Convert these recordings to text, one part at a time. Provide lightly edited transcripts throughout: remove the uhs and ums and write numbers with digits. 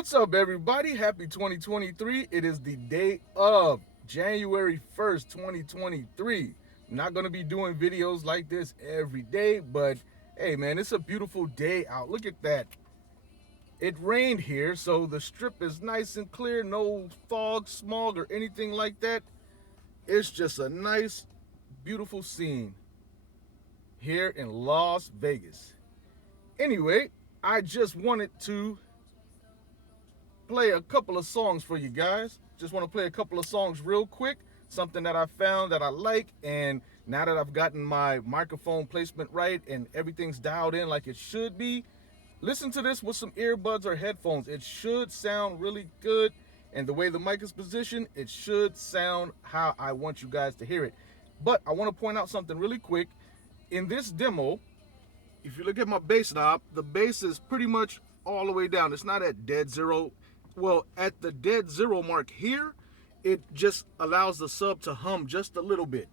What's up, everybody? Happy 2023. It is the day of January 1st, 2023. I'm not going to be doing videos like this every day, but hey, man, it's a beautiful day out. Look at that. It rained here, so the strip is nice and clear. No fog, smog, or anything like that. It's just a nice, beautiful scene here in Las Vegas. Anyway, I just wanted to play a couple of songs for you guys. Just want to play a couple of songs real quick. Something that I found that I like, and now that I've gotten my microphone placement right and everything's dialed in like it should be, listen to this with some earbuds or headphones. It should sound really good, and the way the mic is positioned, it should sound how I want you guys to hear it. But I want to point out something really quick. In this demo, if you look at my bass knob, the bass is pretty much all the way down. It's not at dead zero. Well, at the dead zero mark here, it just allows the sub to hum just a little bit,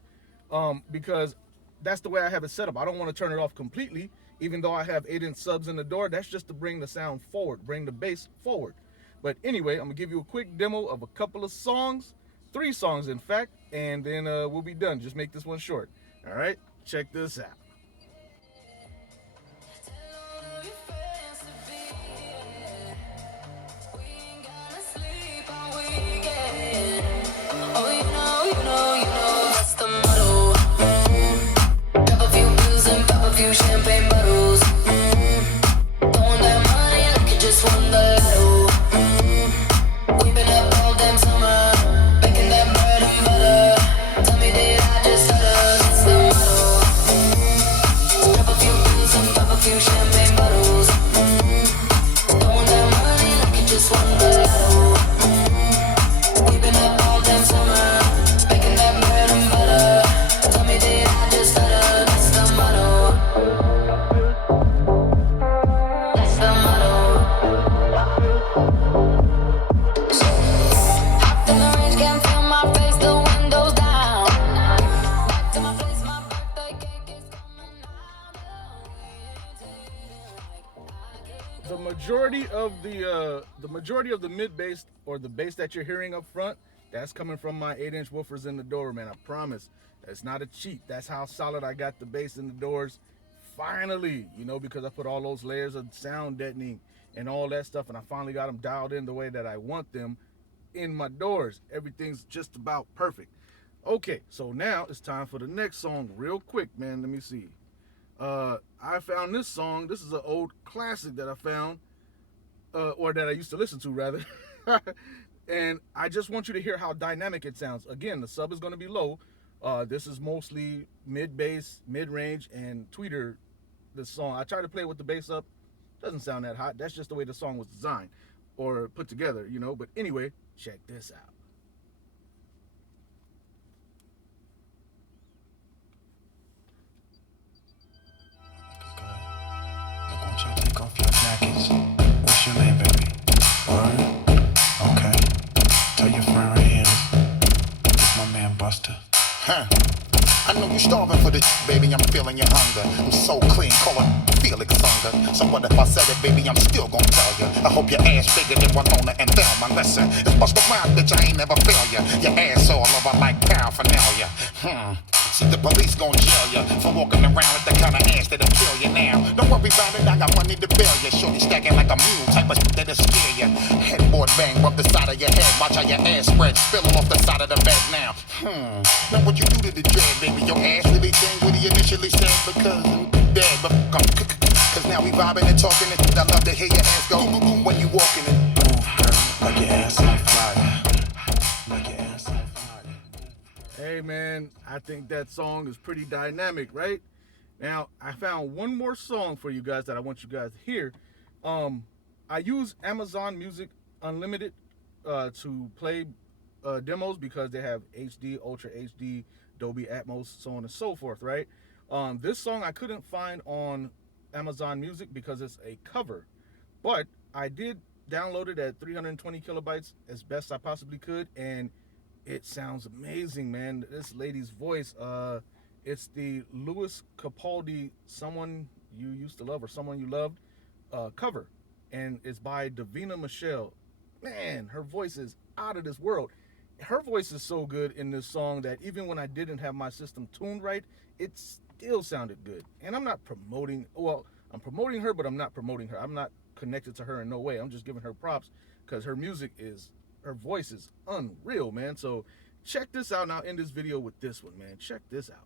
because that's the way I have it set up. I don't want to turn it off completely, even though I have 8-inch subs in the door. That's just to bring the sound forward, bring the bass forward. But anyway, I'm gonna give you a quick demo of a couple of songs, 3 songs in fact, and then we'll be done. Just make this one short. All right, check this out. Champagne bottles, throwing that money like you just won the lotto. We've been up all damn summer, making that bread and butter. Tell me, did I just stutter? That's the motto. Grab a few pills and pop a few champagne bottles, throwing that money like you just won the lotto. We've been up all damn summer, making that bread and butter. Tell me, did I just stutter? That's the motto. The majority of the mid bass or the bass that you're hearing up front, that's coming from my 8-inch woofers in the door, man. I promise. That's not a cheat. That's how solid I got the bass in the doors. Finally, because I put all those layers of sound deadening and all that stuff, and I finally got them dialed in the way that I want them in my doors. Everything's just about perfect. Okay, so now it's time for the next song real quick, man. Let me see. I found this song. This is an old classic that I found, or that I used to listen to, rather. And I just want you to hear how dynamic it sounds. Again, the sub is going to be low. This is mostly mid-bass, mid-range, and tweeter. This song, I try to play with the bass up. Doesn't sound that hot. That's just the way the song was designed or put together, But anyway, check this out. Look, won't y'all take off your jackets? What's your name, baby? Word? Okay. Tell your friend right here. It's my man Buster. Huh. I know you starving for this, baby, I'm feeling your hunger. I'm so clean, call it Felix Unger. So what if I said it, baby, I'm still gonna tell you. I hope your ass bigger than Winona and Thelma. Listen, it's Busta Rhymes, bitch, I ain't never fail ya. Your ass all over like paraphernalia. See, the police gon' jail ya for walking around with the kind of ass that'll kill you now. Don't worry about it, I got money to bail ya. Shorty stacking like a mule, type of shit that'll scare ya. Headboard bang, rub the side of your head. Watch how your ass spread, spilling off the side of the bed now. Now what you do to the dread, baby? Your ass really changed what he initially said, because I'm dead, but cause now we vibing and talking and I love to hear your ass go boom boom when you walking it. Move, girl, like your ass on fire. Like your ass on fire. Hey, man, I think that song is pretty dynamic, right? Now, I found one more song for you guys that I want you guys to hear. I use Amazon Music Unlimited to play demos because they have HD, Ultra HD, Dolby Atmos, so on and so forth, right? This song I couldn't find on Amazon Music because it's a cover, but I did download it at 320 kilobytes as best I possibly could, and it sounds amazing, man. This lady's voice, it's the Lewis Capaldi, Someone You Used to Love or Someone You Loved cover. and it's by Davina Michelle. Man, her voice is out of this world. Her voice is so good in this song that even when I didn't have my system tuned right, it still sounded good. And I'm not promoting, well, I'm promoting her, but I'm not promoting her. I'm not connected to her in no way. I'm just giving her props because her music is, her voice is unreal, man. So check this out. Now end this video with this one, man. Check this out.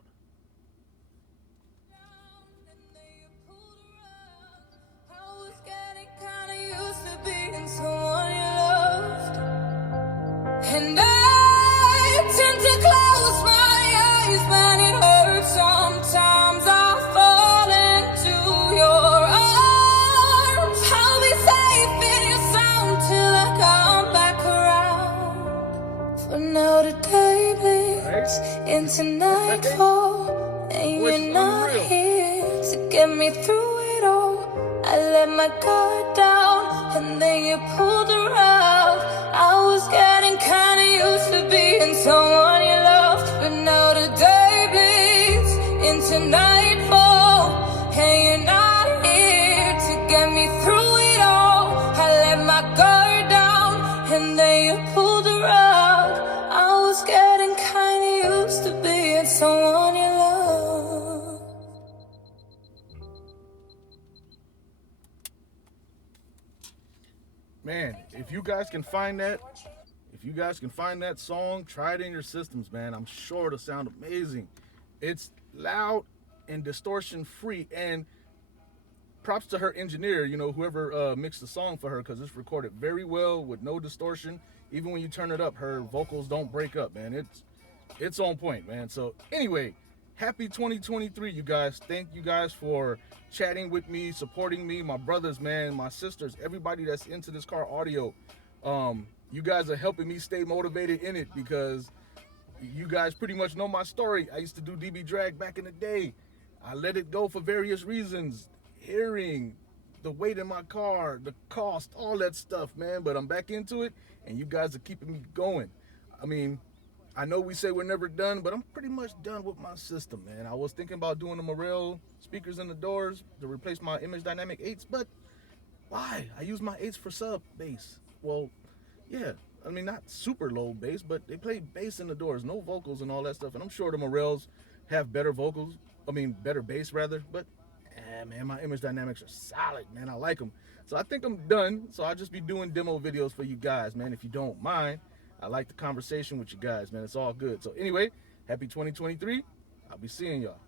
And I tend to close my eyes when it hurts. Sometimes I fall into your arms. I'll be safe in your sound till I come back around. For now the day bleeds into nightfall, and you're not here to get me through it all. I let my guard down, and then you pulled the rug. I was getting kinda used to being someone you loved, but now the day bleeds into nightfall, and you're not here to get me through it all. I let my guard down, and then you pulled the rug. I was getting kinda used to being someone you loved. Man, if you guys can find that song, try it in your systems, man. I'm sure it'll sound amazing. It's loud and distortion free, and props to her engineer, you know, whoever mixed the song for her, because it's recorded very well with no distortion. Even when you turn it up, her vocals don't break up, man. It's on point, man. So anyway, happy 2023, you guys. Thank you guys for chatting with me, supporting me, my brothers, man, my sisters, everybody that's into this car audio. You guys are helping me stay motivated in it because you guys pretty much know my story. I used to do DB drag back in the day. I let it go for various reasons. Hearing, the weight in my car, the cost, all that stuff, man. But I'm back into it, and you guys are keeping me going. I mean, I know we say we're never done, but I'm pretty much done with my system, man. I was thinking about doing the Morel speakers in the doors to replace my Image Dynamic 8s, but why? I use my 8s for sub bass. Well, yeah, I mean, not super low bass, but they play bass in the doors, no vocals and all that stuff. And I'm sure the Morels have better vocals, I mean, better bass rather, but man, my Image Dynamics are solid, man. I like them. So I think I'm done. So I'll just be doing demo videos for you guys, man, if you don't mind. I like the conversation with you guys, man. It's all good. So anyway, happy 2023. I'll be seeing y'all.